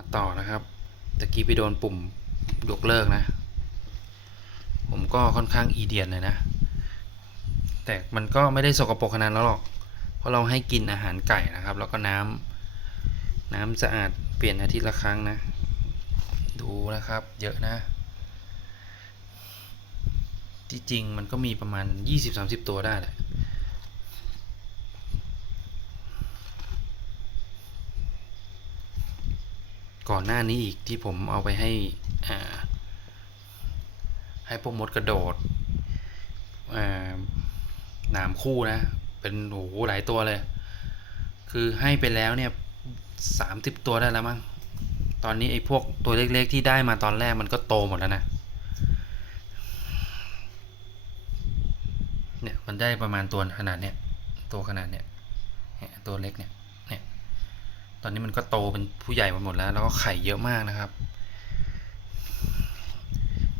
มาต่อนะครับตะกี้ไปโดนปุ่มยกเลิกนะ ผมก็ค่อนข้างอีเดียนเลยนะ แต่มันก็ไม่ได้สกปรกขนาดนั้นหรอก เพราะเราให้กินอาหารไก่นะครับ แล้วก็น้ำน้ำสะอาดเปลี่ยนอาทิตย์ละครั้งนะ ดูนะครับ เยอะนะ ที่จริงมันก็มีประมาณ 20-30 ตัวได้แหละ ก่อนหน้านี้อีกที่ผมเอาไปให้ให้พวกมดกระโดดหนามคู่นะ เป็นโอ้โหหลายตัวเลย คือให้ไปแล้วเนี่ยสามสิบตัวได้แล้วมั้งตอนนี้ไอ้พวกตัวเล็กๆที่ได้มาตอนแรกมันก็โตหมดแล้วนะเนี่ยมันได้ประมาณตัวขนาดเนี้ยตัวขนาดเนี้ยเนี่ยตัวเล็กเนี่ยเนี่ย ตอนนี้มันก็โตเป็นผู้ใหญ่มาหมดแล้ว แล้วก็ไข่เยอะมากนะครับ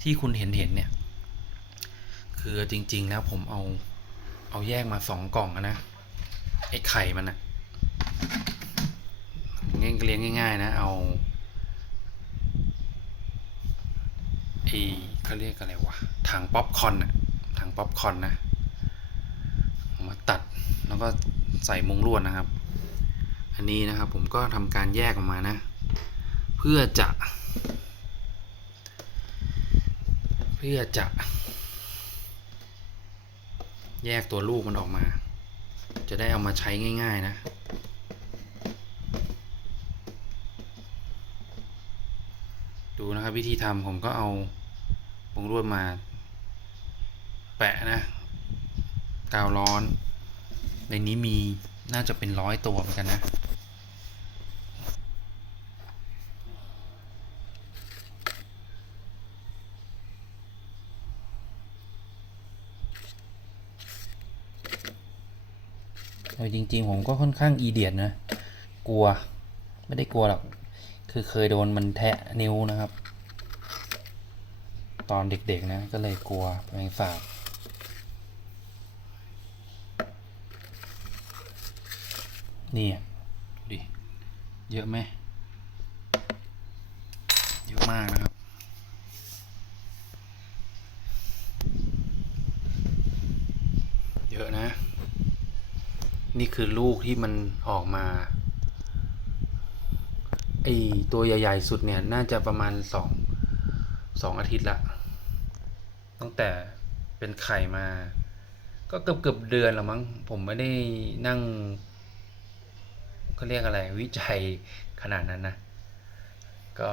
ที่คุณเห็นเห็นเนี่ย คือจริง ๆ แล้วผมเอาเอาแยกมาสองกล่องนะไอ้ไข่มันอะเลี้ยงเลี้ยงง่าย ๆ นะ เอาไอ้เขาเรียกอะไรวะถังป๊อปคอนอะถังป๊อปคอนนะมาตัดแล้วก็ใส่มุงลวดนะครับ อันนี้นะครับผมก็ทำการแยกออกมานะ เพื่อจะ เพื่อจะ แยกตัวลูกมันออกมา จะได้เอามาใช้ง่าย ๆ นะดูนะครับวิธีทำผมก็เอาวงลวดมา แปะนะกาวร้อน ในนี้มีน่าจะเป็นร้อยตัวเหมือนกันนะ โดยจริง ๆ ผมก็ค่อนข้างอีเดียดนะ กลัว ไม่ได้กลัวหรอก คือเคยโดนมันแทะนิ้วนะครับ ตอนเด็กๆนะ ก็เลยกลัวแมงสาบนี่อะดิเยอะไหมเยอะมากนะครับ เยอะนะ นี่คือลูกที่มันออกมาไอตัวใหญ่ ๆ สุดเนี่ย น่าจะประมาณสองสองอาทิตย์ละ ตั้งแต่เป็นไข่มา ก็เกือบเกือบเดือนแล้วมั้ง ผมไม่ได้นั่งเขาเรียกอะไรวิจัยขนาดนั้นนะ ก็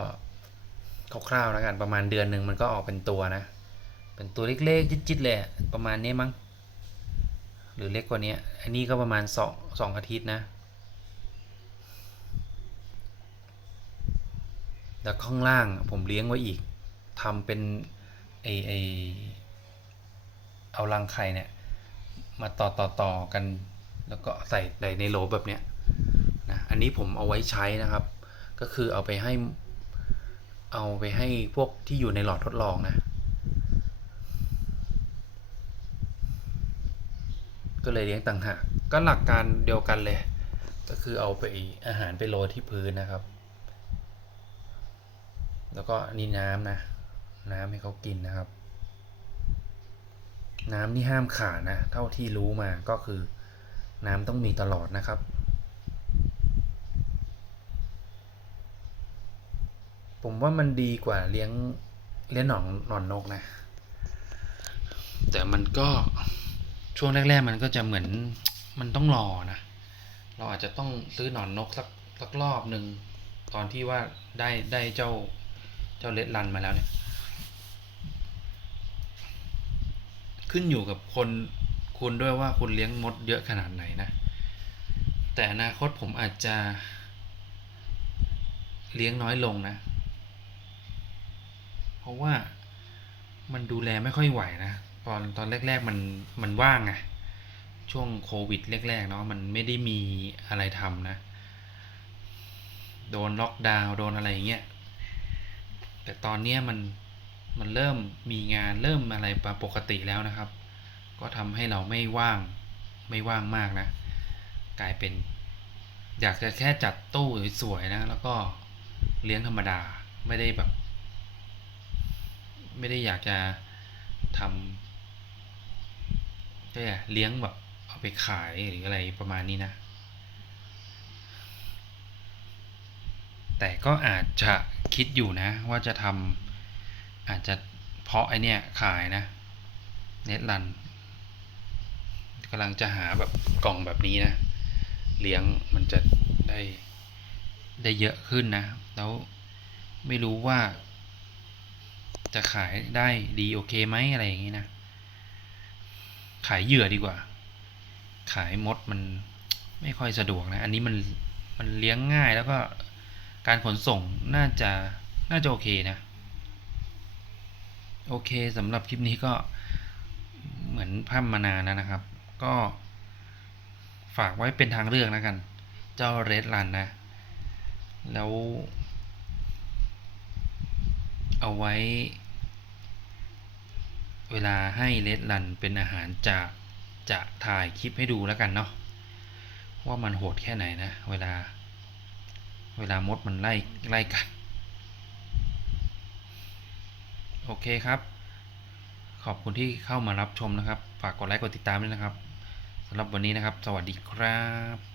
คร่าวๆแล้วกันประมาณเดือนหนึ่งมันก็ออกเป็นตัวนะ เป็นตัวเล็กๆ จิ๊ดๆเลยประมาณนี้มั้ง หรือเล็กกว่านี้ อันนี้ก็ประมาณสองสองอาทิตย์นะ แล้วข้างล่างผมเลี้ยงไว้อีกทำเป็นไอไอเอารังไข่เนี่ย มาต่อต่อต่อกัน แล้วก็ใส่ใส่ในโหลแบบเนี้ยนะอันนี้ผมเอาไว้ใช้นะครับ ก็คือเอาไปให้เอาไปให้พวกที่อยู่ในหลอดทดลองนะ ก็เลยเลี้ยงต่างหากก็หลักการเดียวกันเลย ก็คือเอาไปอาหารไปโรยที่พื้นนะครับ แล้วก็นี่น้ำนะ น้ำให้เขากินนะครับ น้ำนี่ห้ามขาดนะ เท่าที่รู้มาก็คือ น้ำต้องมีตลอดนะครับผมว่ามันดีกว่าเลี้ยงเลี้ยงหนอนหนอนนกนะ แต่มันก็ ช่วงแรก ๆ มันก็จะเหมือนมันต้องรอนะ เราอาจจะต้องซื้อหนอนนกสักสักรอบหนึ่งตอนที่ว่าได้ได้เจ้าเจ้าเลดรันมาแล้วเนี่ย ขึ้นอยู่กับคนคุณด้วยว่าคุณเลี้ยงมดเยอะขนาดไหนนะ แต่อนาคตผมอาจจะ เลี้ยงน้อยลงนะ เพราะว่ามันดูแลไม่ค่อยไหวนะ ตอนตอนแรก ๆ มันมันว่างไงช่วงโควิดแรก ๆ เนาะมันไม่ได้มีอะไรทำนะ โดนล็อกดาวน์โดนอะไรอย่างเงี้ยแต่ตอนเนี้ยมันมันเริ่มมีงานเริ่มอะไรปกติแล้วนะครับ ก็ทำให้เราไม่ว่างไม่ว่างมากนะ กลายเป็น อยากจะแค่จัดตู้สวยๆนะ แล้วก็เลี้ยงธรรมดาไม่ได้แบบ ไม่ได้อยากจะทำก็อย่า เลี้ยงแบบเอาไปขายหรืออะไรประมาณนี้นะ แต่ก็อาจจะคิดอยู่นะว่าจะทำอาจจะเพาะไอเนี่ยขายนะเน็ตรันกำลังจะหาแบบกล่องแบบนี้นะ เลี้ยงมันจะได้ได้เยอะขึ้นนะ แล้วไม่รู้ว่าจะขายได้ดีโอเคไหมอะไรอย่างนี้นะ ขายเหยื่อดีกว่า ขายมดมันไม่ค่อยสะดวกนะ อันนี้มันมันเลี้ยงง่ายแล้วก็การขนส่งน่าจะน่าจะโอเคนะ โอเคสำหรับคลิปนี้ก็เหมือนพร่ำมานานแล้วนะครับ ก็ฝากไว้เป็นทางเลือกนะกัน เจ้าเรดรันนะ แล้ว เอาไว้ เวลาให้เลดรันเป็นอาหารจะจะถ่ายคลิปให้ดูแล้วกันเนาะว่ามันโหดแค่ไหนนะ เวลา เวลามดมันไล่ไล่กัน โอเคครับ ขอบคุณที่เข้ามารับชมนะครับ ฝากกดไลค์กดติดตามด้วยนะครับสำหรับวันนี้นะครับ สวัสดีครับ